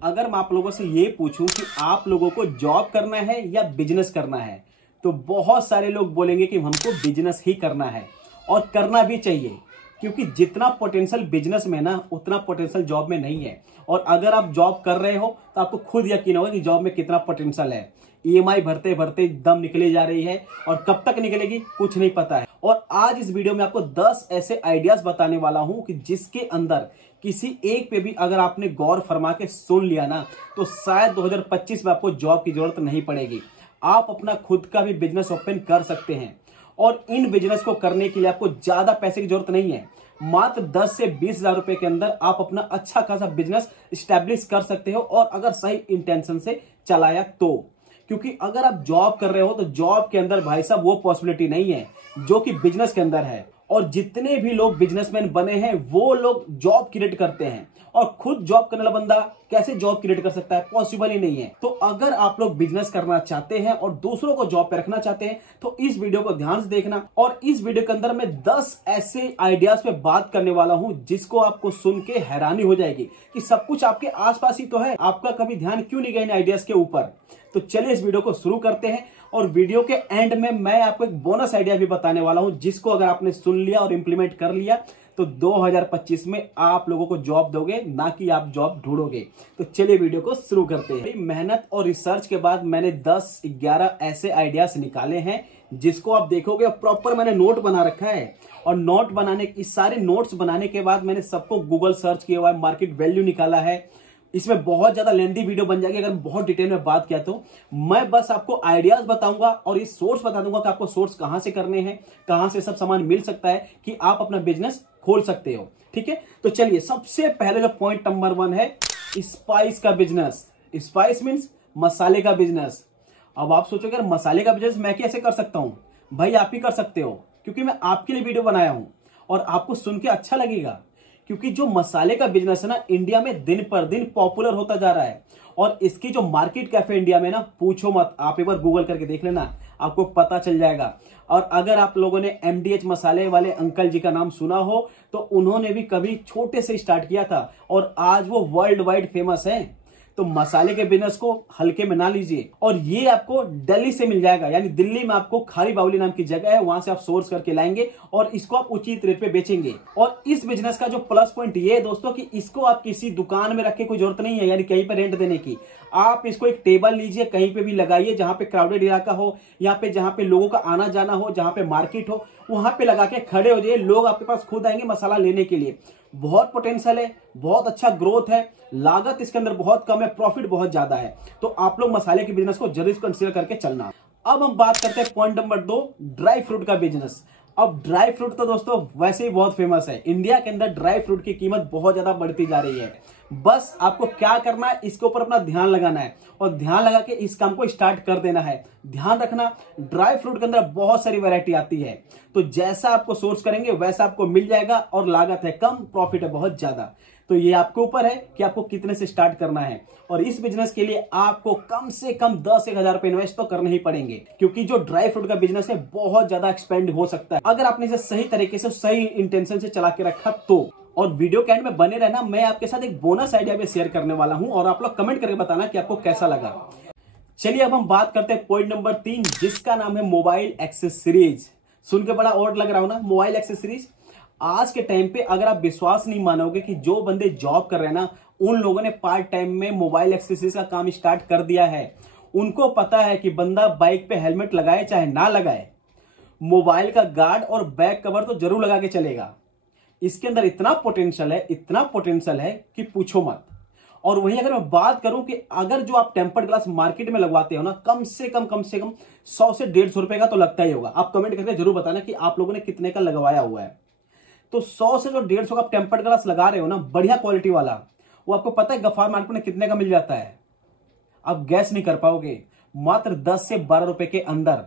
अगर मैं आप लोगों से ये पूछूं कि आप लोगों को जॉब करना है या बिजनेस करना है, तो बहुत सारे लोग बोलेंगे कि हमको बिजनेस ही करना है और करना भी चाहिए, क्योंकि जितना पोटेंशियल बिजनेस में ना उतना पोटेंशियल जॉब में नहीं है। और अगर आप जॉब कर रहे हो तो आपको खुद यकीन होगा कि जॉब में कितना पोटेंशियल है। ईएमआई भरते भरते दम निकली जा रही है और कब तक निकलेगी कुछ नहीं पता है। और आज इस वीडियो में आपको 10 ऐसे आइडियाज बताने वाला हूं कि जिसके अंदर किसी एक पे भी अगर आपने गौर फरमा के सुन लिया ना, तो शायद 2025 में आपको जॉब की जरूरत नहीं पड़ेगी। आप अपना खुद का भी बिजनेस ओपन कर सकते हैं और इन बिजनेस को करने के लिए आपको ज्यादा पैसे की जरूरत नहीं है। मात्र 10 से 20 हजार रुपए के अंदर आप अपना अच्छा खासा बिजनेस स्टैब्लिश कर सकते हो, और अगर सही इंटेंशन से चलाया तो। क्योंकि अगर आप जॉब कर रहे हो तो जॉब के अंदर भाई साहब वो पॉसिबिलिटी नहीं है जो कि बिजनेस के अंदर है। और जितने भी लोग बिजनेसमैन बने हैं वो लोग जॉब क्रिएट करते हैं, और खुद जॉब करने वाला बंदा कैसे जॉब क्रिएट कर सकता है? पॉसिबल ही नहीं है। तो अगर आप लोग बिजनेस करना चाहते हैं और दूसरों को जॉब पे रखना चाहते हैं तो इस वीडियो को ध्यान से देखना। और इस वीडियो के अंदर मैं 10 ऐसे आइडियाज पे बात करने वाला हूं जिसको आपको सुन के हैरानी हो जाएगी कि सब कुछ आपके आसपास ही तो है, आपका कभी ध्यान क्यों नहीं गया इन आइडियाज के ऊपर। तो चलिए इस वीडियो को शुरू करते हैं, और वीडियो के एंड में मैं आपको एक बोनस आइडिया भी बताने वाला हूं जिसको अगर आपने सुन लिया और इंप्लीमेंट कर लिया तो 2025 में आप लोगों को जॉब दोगे, ना कि आप जॉब ढूंढोगे। तो चलिए वीडियो को शुरू करते हैं। मेहनत और रिसर्च के बाद मैंने 10-11 ऐसे आइडियाज निकाले हैं जिसको आप देखोगे प्रॉपर मैंने नोट बना रखा है। और नोट बनाने, इस सारे नोट्स बनाने के बाद मैंने सबको गूगल सर्च किया हुआ है, मार्केट वैल्यू निकाला है। इसमें बहुत ज्यादा लेंथी वीडियो बन जाएगी अगर बहुत डिटेल में बात किया तो। मैं बस आपको आइडियाज बताऊंगा और इस सोर्स बता दूंगा कि आपको सोर्स कहां से करने हैं, कहां से सब सामान मिल सकता है कि आप अपना बिजनेस खोल सकते हो। ठीक है, तो चलिए सबसे पहले जो पॉइंट नंबर 1 है स्पाइस का बिजनेस। स्पाइस मीन्स मसाले का बिजनेस। अब आप सोचोगे यार मसाले का बिजनेस मैं कैसे कर सकता हूं? भाई आप ही कर सकते हो, क्योंकि मैं आपके लिए वीडियो बनाया हूं और आपको सुन के अच्छा लगेगा। क्योंकि जो मसाले का बिजनेस है ना, इंडिया में दिन पर दिन पॉपुलर होता जा रहा है। और इसकी जो मार्केट कैप है इंडिया में ना, पूछो मत, आप एक बार गूगल करके देख लेना, आपको पता चल जाएगा। और अगर आप लोगों ने MDH मसाले वाले अंकल जी का नाम सुना हो तो उन्होंने भी कभी छोटे से स्टार्ट किया था और आज वो वर्ल्ड वाइड फेमस है। तो मसाले के बिजनेस को हल्के में ना लीजिए। और ये आपको दिल्ली से मिल जाएगा, यानी दिल्ली में आपको खारी बावली नाम की जगह है, वहां से आप सोर्स करके लाएंगे और इसको आप उचित रेट पे बेचेंगे। और इस बिजनेस का जो प्लस पॉइंट ये है दोस्तों कि इसको आप किसी दुकान में रख के कोई जरूरत नहीं है, यानी कहीं पे रेंट देने की। आप इसको एक टेबल लीजिए, कहीं पे भी लगाइए जहां पे क्राउडेड इलाका हो, यहाँ पे जहां पे लोगों का आना जाना हो, जहां पे मार्केट हो, वहां पे लगा के खड़े हो जाइए। लोग आपके पास खुद आएंगे मसाला लेने के लिए। बहुत पोटेंशियल है, बहुत अच्छा ग्रोथ है, लागत इसके अंदर बहुत कम है, प्रॉफिट बहुत ज्यादा है। तो आप लोग मसाले के बिजनेस को जरूर कंसीडर करके चलना। अब हम बात करते हैं पॉइंट नंबर 2, ड्राई फ्रूट का बिजनेस। अब ड्राई फ्रूट तो दोस्तों वैसे ही बहुत फेमस है। इंडिया के अंदर ड्राई फ्रूट की कीमत बहुत ज्यादा बढ़ती जा रही है। बस आपको क्या करना है, इसके ऊपर अपना ध्यान लगाना है और ध्यान लगा के इस काम को स्टार्ट कर देना है। ध्यान रखना, ड्राई फ्रूट के अंदर बहुत सारी वैरायटी आती है, तो जैसा आपको सोर्स करेंगे वैसा आपको मिल जाएगा। और लागत है कम, प्रॉफिट है बहुत ज्यादा। तो ये आपके ऊपर है कि आपको कितने से स्टार्ट करना है। और इस बिजनेस के लिए आपको कम से कम 10-1 हजार रुपए इन्वेस्ट तो करने ही पड़ेंगे, क्योंकि जो ड्राई फ्रूट का बिजनेस है बहुत ज्यादा एक्सपेंड हो सकता है अगर आपने इसे सही तरीके से, सही इंटेंशन से चला के रखा तो। और वीडियो के एंड में बने रहना, मैं आपके साथ एक बोनस आइडिया भी शेयर करने वाला हूं और आप लोग कमेंट करके बताना कि आपको कैसा लगा। चलिए अब हम बात करते हैं पॉइंट नंबर 3, जिसका नाम है मोबाइल एक्सेसरीज। सुन के बड़ा ऑड लग रहा हो ना, मोबाइल एक्सेसरीज। आज के टाइम पे अगर आप विश्वास नहीं मानोगे कि जो बंदे जॉब कर रहे हैं ना, उन लोगों ने पार्ट टाइम में मोबाइल एक्सेसरीज का काम स्टार्ट कर दिया है। उनको पता है कि बंदा बाइक पे हेलमेट लगाए चाहे ना लगाए, मोबाइल का गार्ड और बैक कवर तो जरूर लगा के चलेगा। इसके अंदर इतना पोटेंशियल है, इतना पोटेंशियल है कि पूछो मत। और वहीं अगर मैं बात करूं कि अगर जो आप टेम्पर्ड ग्लास मार्केट में लगवाते हो ना, कम से कम 100 से 150 रुपए का तो लगता ही होगा। आप कमेंट करके जरूर बताना कि आप लोगों ने कितने का लगवाया हुआ है। तो 100 से जो 150 का आप टेम्पर्ड ग्लास लगा रहे हो ना, बढ़िया क्वालिटी वाला, वो आपको पता है गफार मार्केट में कितने का मिल जाता है? आप गैस नहीं कर पाओगे, मात्र 10 से 12 रुपए के अंदर।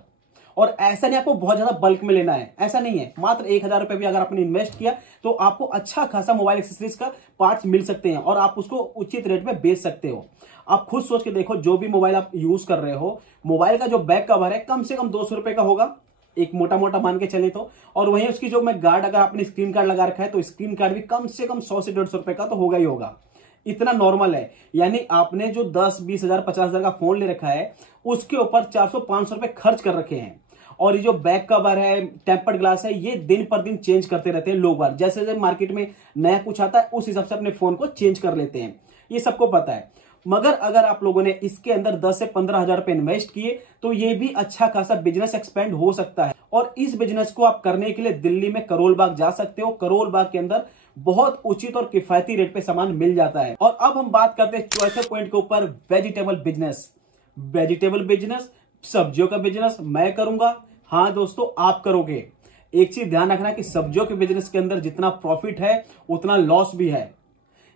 और ऐसा नहीं आपको बहुत ज्यादा बल्क में लेना है, ऐसा नहीं है। मात्र 1 हजार रुपए भी अगर आपने इन्वेस्ट किया तो आपको अच्छा खासा मोबाइल एक्सेसरीज का पार्ट्स मिल सकते हैं और आप उसको उचित रेट में बेच सकते हो। आप खुद सोच के देखो, जो भी मोबाइल आप यूज कर रहे हो, मोबाइल का जो बैक कवर है कम से कम 200 रुपए का होगा, एक मोटा मोटा मान के चले तो। और वहीं उसकी जो मैं गार्ड, अगर आपने स्क्रीन गार्ड लगा रखा है तो स्क्रीन गार्ड भी कम से कम 100 से 150 रुपए का तो होगा ही होगा। इतना नॉर्मल है। यानी आपने जो 10-20 हजार 50 हजार का फोन ले रखा है उसके ऊपर 400-500 रुपए खर्च कर रखे हैं। और ये जो बैक कवर है, टेम्पर्ड ग्लास है, ये दिन पर दिन चेंज करते रहते हैं लोग बार। जैसे जैसे मार्केट में नया कुछ आता है उस हिसाब से अपने फोन को चेंज कर लेते हैं, ये सबको पता है। मगर अगर आप लोगों ने इसके अंदर 10 से 15 हजार रुपए इन्वेस्ट किए तो ये भी अच्छा खासा बिजनेस एक्सपेंड हो सकता है। और इस बिजनेस को आप करने के लिए दिल्ली में करोल बाग जा सकते हो। करोल बाग के अंदर बहुत उचित और किफायती रेट पे सामान मिल जाता है। और अब हम बात करते हैं चौथे पॉइंट के ऊपर, वेजिटेबल बिजनेस। वेजिटेबल बिजनेस, सब्जियों का बिजनेस मैं करूंगा। हाँ दोस्तों, आप करोगे। एक चीज ध्यान रखना कि सब्जियों के बिजनेस के अंदर जितना प्रॉफिट है उतना लॉस भी है।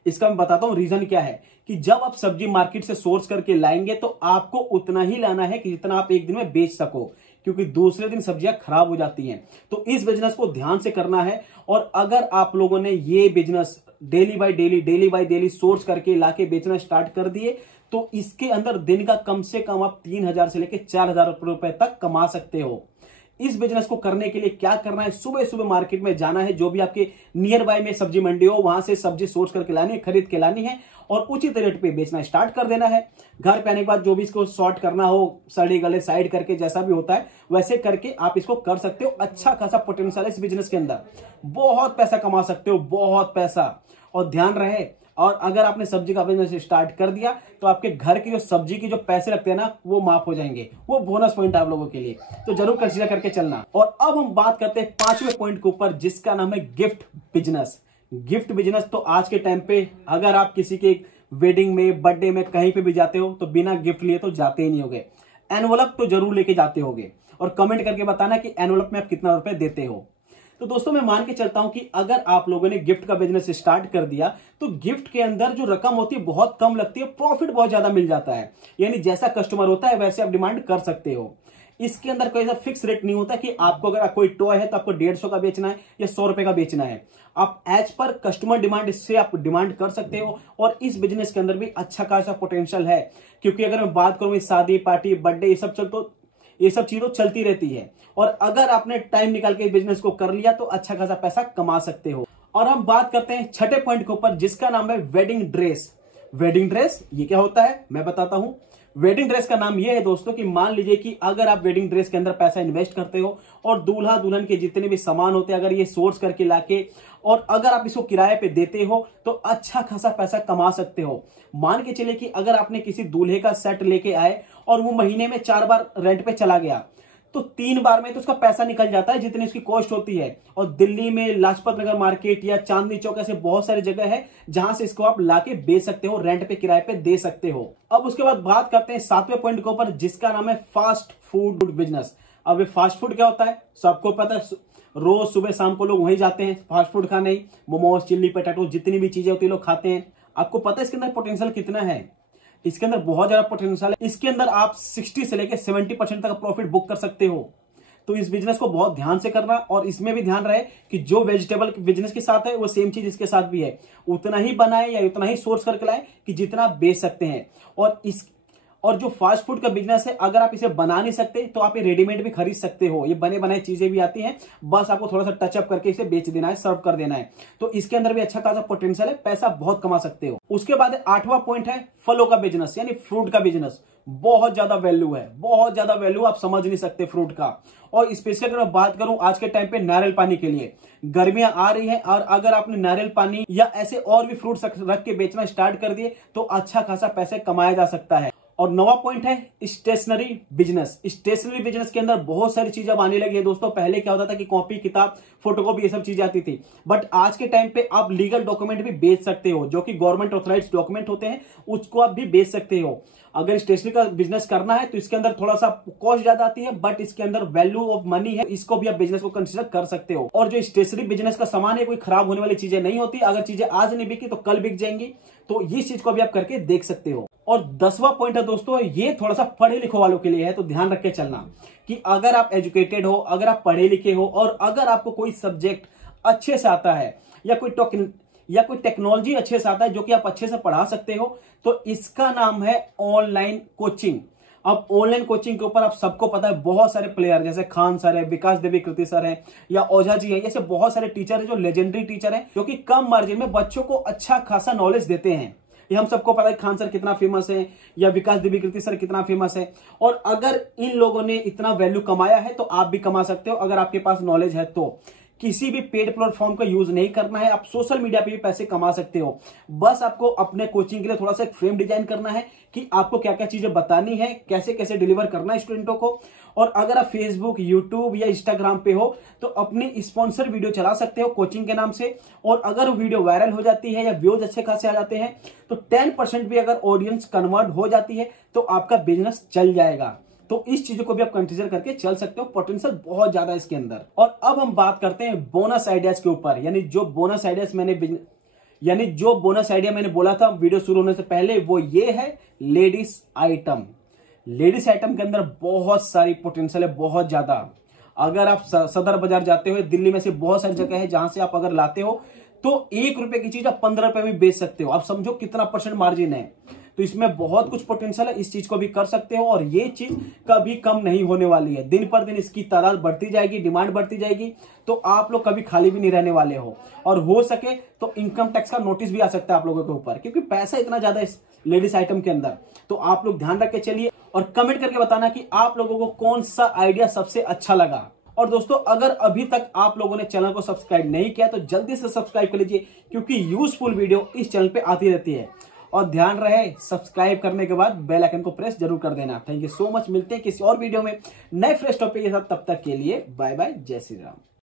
इसका मैं बताता हूं रीजन क्या है। कि जब आप सब्जी मार्केट से सोर्स करके लाएंगे तो आपको उतना ही लाना है कि जितना आप एक दिन में बेच सको, क्योंकि दूसरे दिन सब्जियां खराब हो जाती हैं। तो इस बिजनेस को ध्यान से करना है। और अगर आप लोगों ने ये business daily by daily source करके लाके बेचना स्टार्ट कर दिए तो इसके अंदर दिन का कम से कम आप 3,000 से लेकर 4,000 रुपए तक कमा सकते हो। इस बिजनेस को करने के लिए क्या करना है, सुबह सुबह मार्केट में जाना है, जो भी आपके नियर बाय में सब्जी मंडी हो वहां से सब्जी सोर्स करके लानी है, खरीद के लानी है और उचित रेट पे बेचना स्टार्ट कर देना है। घर पे आने के बाद जो भी इसको सॉर्ट करना हो, सड़ी गले साइड करके जैसा भी होता है वैसे करके आप इसको कर सकते हो। अच्छा खासा पोटेंशियल है इस बिजनेस के अंदर, बहुत पैसा कमा सकते हो, बहुत पैसा। और ध्यान रहे, और अगर आपने सब्जी का बिजनेस स्टार्ट कर दिया तो आपके घर की जो सब्जी की जो पैसे लगते हैं ना वो माफ हो जाएंगे। वो बोनस पॉइंट आप लोगों के लिए, तो जरूर कंसीडर करके चलना। और अब हम बात करते हैं 5वें पॉइंट के ऊपर, जिसका नाम है गिफ्ट बिजनेस। गिफ्ट बिजनेस तो आज के टाइम पे अगर आप किसी के वेडिंग में, बर्थडे में, कहीं पे भी जाते हो तो बिना गिफ्ट लिए तो जाते ही नहीं होगे। एनवलप तो जरूर लेके जाते होगे। और कमेंट करके बताना कि एनवलप में आप कितना रुपए देते हो। तो दोस्तों मैं मान के चलता हूं कि अगर आप लोगों ने गिफ्ट का बिजनेस स्टार्ट कर दिया तो गिफ्ट के अंदर जो रकम होती है बहुत कम लगती है, प्रॉफिट बहुत ज्यादा मिल जाता है। यानी जैसा कस्टमर होता है वैसे आप डिमांड कर सकते हो। इसके अंदर कोई ऐसा फिक्स रेट नहीं होता कि आपको अगर कोई टॉय है तो आपको 150 का बेचना है या 100 रुपए का बेचना है। आप एज पर कस्टमर डिमांड इससे आप डिमांड कर सकते हो। और इस बिजनेस के अंदर भी अच्छा खासा पोटेंशियल है, क्योंकि अगर मैं बात करूं शादी पार्टी बर्थडे ये सब चीजें चलती रहती है। और अगर आपने टाइम निकाल के बिजनेस को कर लिया तो अच्छा खासा पैसा कमा सकते हो। और हम बात करते हैं छठे पॉइंट के ऊपर, जिसका नाम है वेडिंग ड्रेस। वेडिंग ड्रेस ये क्या होता है मैं बताता हूं। वेडिंग ड्रेस का नाम ये है दोस्तों कि मान लीजिए कि अगर आप वेडिंग ड्रेस के अंदर पैसा इन्वेस्ट करते हो और दूल्हा दुल्हन के जितने भी सामान होते हैं अगर ये सोर्स करके लाके और अगर आप इसको किराए पे देते हो तो अच्छा खासा पैसा कमा सकते हो। मान के चले कि अगर आपने किसी दूल्हे का सेट लेके आए और वो महीने में 4 बार रेंट पे चला गया तो 3 बार में तो उसका पैसा निकल जाता है जितनी उसकी कॉस्ट होती है। और दिल्ली में लाजपत नगर मार्केट या चांदनी चौक ऐसे बहुत सारी जगह है जहां से इसको आप लाके बेच सकते हो, रेंट पे किराए पे दे सकते हो। अब उसके बाद बात करते हैं 7वें पॉइंट के ऊपर, जिसका नाम है फास्ट फूड बिजनेस। अब ये फास्ट फूड क्या होता है सबको पता है, रोज सुबह शाम को लोग वहीं जाते हैं फास्ट फूड खाने, मोमोज, चिल्ली पोटैटो, जितनी भी चीजें होती है लोग खाते हैं। आपको पता है इसके अंदर पोटेंशियल कितना है? इसके अंदर बहुत ज्यादा पोटेंशियल है। इसके अंदर आप 60 से लेकर 70% तक प्रॉफिट बुक कर सकते हो। तो इस बिजनेस को बहुत ध्यान से करना। और इसमें भी ध्यान रहे कि जो वेजिटेबल बिजनेस के साथ है वो सेम चीज इसके साथ भी है, उतना ही बनाए या उतना ही सोर्स करके लाए कि जितना आप बेच सकते हैं। और जो फास्ट फूड का बिजनेस है अगर आप इसे बना नहीं सकते तो आप ये रेडीमेड भी खरीद सकते हो। ये बने बनाए चीजें भी आती हैं, बस आपको थोड़ा सा टचअप करके इसे बेच देना है, सर्व कर देना है। तो इसके अंदर भी अच्छा खासा पोटेंशियल है, पैसा बहुत कमा सकते हो। उसके बाद 8वां पॉइंट है फलों का बिजनेस, यानी फ्रूट का बिजनेस। बहुत ज्यादा वैल्यू है, बहुत ज्यादा वैल्यू, आप समझ नहीं सकते फ्रूट का। और स्पेशली अगर मैं बात करूं आज के टाइम पे नारियल पानी के लिए, गर्मियां आ रही हैं और अगर आपने नारियल पानी या ऐसे और भी फ्रूट्स रख के बेचना स्टार्ट कर दिए तो अच्छा खासा पैसे कमाया जा सकता है। और 9वां पॉइंट है स्टेशनरी बिजनेस। स्टेशनरी बिजनेस के अंदर बहुत सारी चीजें अब आने लगी है दोस्तों। पहले क्या होता था कि कॉपी किताब फोटोकॉपी ये सब चीजें आती थी, बट आज के टाइम पे आप लीगल डॉक्यूमेंट भी बेच सकते हो, जो कि गवर्नमेंट ऑथराइज्ड डॉक्यूमेंट होते हैं, उसको आप भी बेच सकते हो। अगर स्टेशनरी का बिजनेस करना है तो इसके अंदर थोड़ा सा कॉस्ट ज्यादा आती है, बट इसके अंदर वैल्यू ऑफ मनी है, इसको भी आप बिजनेस को कंसीडर कर सकते हो। और जो स्टेशनरी बिजनेस का सामान है कोई खराब होने वाली चीजें नहीं होती, अगर चीजें आज नहीं बिकी तो कल बिक जाएंगी। तो इस चीज को भी आप करके देख सकते हो। और 10वां पॉइंट है दोस्तों, ये थोड़ा सा पढ़े लिखे वालों के लिए है, तो ध्यान रख के चलना कि अगर आप एजुकेटेड हो, अगर आप पढ़े लिखे हो और अगर आपको कोई सब्जेक्ट अच्छे से आता है या कोई टेक्नोलॉजी अच्छे से आता है जो कि आप अच्छे से पढ़ा सकते हो, तो इसका नाम है ऑनलाइन कोचिंग। अब ऑनलाइन कोचिंग के ऊपर आप सबको पता है बहुत सारे प्लेयर जैसे खान सर है, विकास देवी कृति सर है या ओझा जी है, ऐसे बहुत सारे टीचर है जो लेजेंडरी टीचर है, जो कि कम मार्जिन में बच्चों को अच्छा खासा नॉलेज देते हैं। ये हम सबको पता है खान सर कितना फेमस है या विकास दिव्यकीर्ति सर कितना फेमस है। और अगर इन लोगों ने इतना वैल्यू कमाया है तो आप भी कमा सकते हो अगर आपके पास नॉलेज है तो। किसी भी पेड प्लेटफॉर्म का यूज नहीं करना है, आप सोशल मीडिया पे भी पैसे कमा सकते हो। बस आपको अपने कोचिंग के लिए थोड़ा सा एक फ्रेम डिजाइन करना है कि आपको क्या क्या चीजें बतानी है, कैसे कैसे डिलीवर करना है स्टूडेंटों को। और अगर आप फेसबुक, यूट्यूब या इंस्टाग्राम पे हो तो अपनी स्पॉन्सर वीडियो चला सकते हो कोचिंग के नाम से। और अगर वीडियो वायरल हो जाती है या व्यूज अच्छे खासे आ जाते हैं तो 10% भी अगर ऑडियंस कन्वर्ट हो जाती है तो आपका बिजनेस चल जाएगा। तो इस चीजों को भी आप कंसीडर करके चल सकते हो, पोटेंशियल बहुत ज्यादा है इसके अंदर। और अब हम बात करते हैं बोनस आइडियाज के ऊपर, यानी जो बोनस आइडिया मैंने बोला था वीडियो शुरू होने से पहले, वो ये है लेडीज आइटम। लेडीज आइटम के अंदर बहुत सारी पोटेंशियल है, बहुत ज्यादा। अगर आप सदर बाजार जाते हो, दिल्ली में से बहुत सारी जगह है जहां से आप अगर लाते हो तो 1 रुपए की चीज आप 15 रुपए में बेच सकते हो। आप समझो कितना % मार्जिन है। तो इसमें बहुत कुछ पोटेंशियल है, इस चीज को भी कर सकते हो। और ये चीज कभी कम नहीं होने वाली है, दिन पर दिन इसकी तादाद बढ़ती जाएगी, डिमांड बढ़ती जाएगी। तो आप लोग कभी खाली भी नहीं रहने वाले हो। और हो सके तो इनकम टैक्स का नोटिस भी आ सकता है आप लोगों के ऊपर, क्योंकि पैसा इतना ज्यादा है इस लेडीज आइटम के अंदर। तो आप लोग ध्यान रख के चलिए और कमेंट करके बताना कि आप लोगों को कौन सा आइडिया सबसे अच्छा लगा। और दोस्तों, अगर अभी तक आप लोगों ने चैनल को सब्सक्राइब नहीं किया तो जल्दी से सब्सक्राइब कर लीजिए, क्योंकि यूजफुल वीडियो इस चैनल पे आती रहती है। और ध्यान रहे, सब्सक्राइब करने के बाद बेल आइकन को प्रेस जरूर कर देना। Thank you so much. मिलते हैं किसी और वीडियो में नए फ्रेश टॉपिक के साथ। तब तक के लिए बाय बाय, जय श्री राम।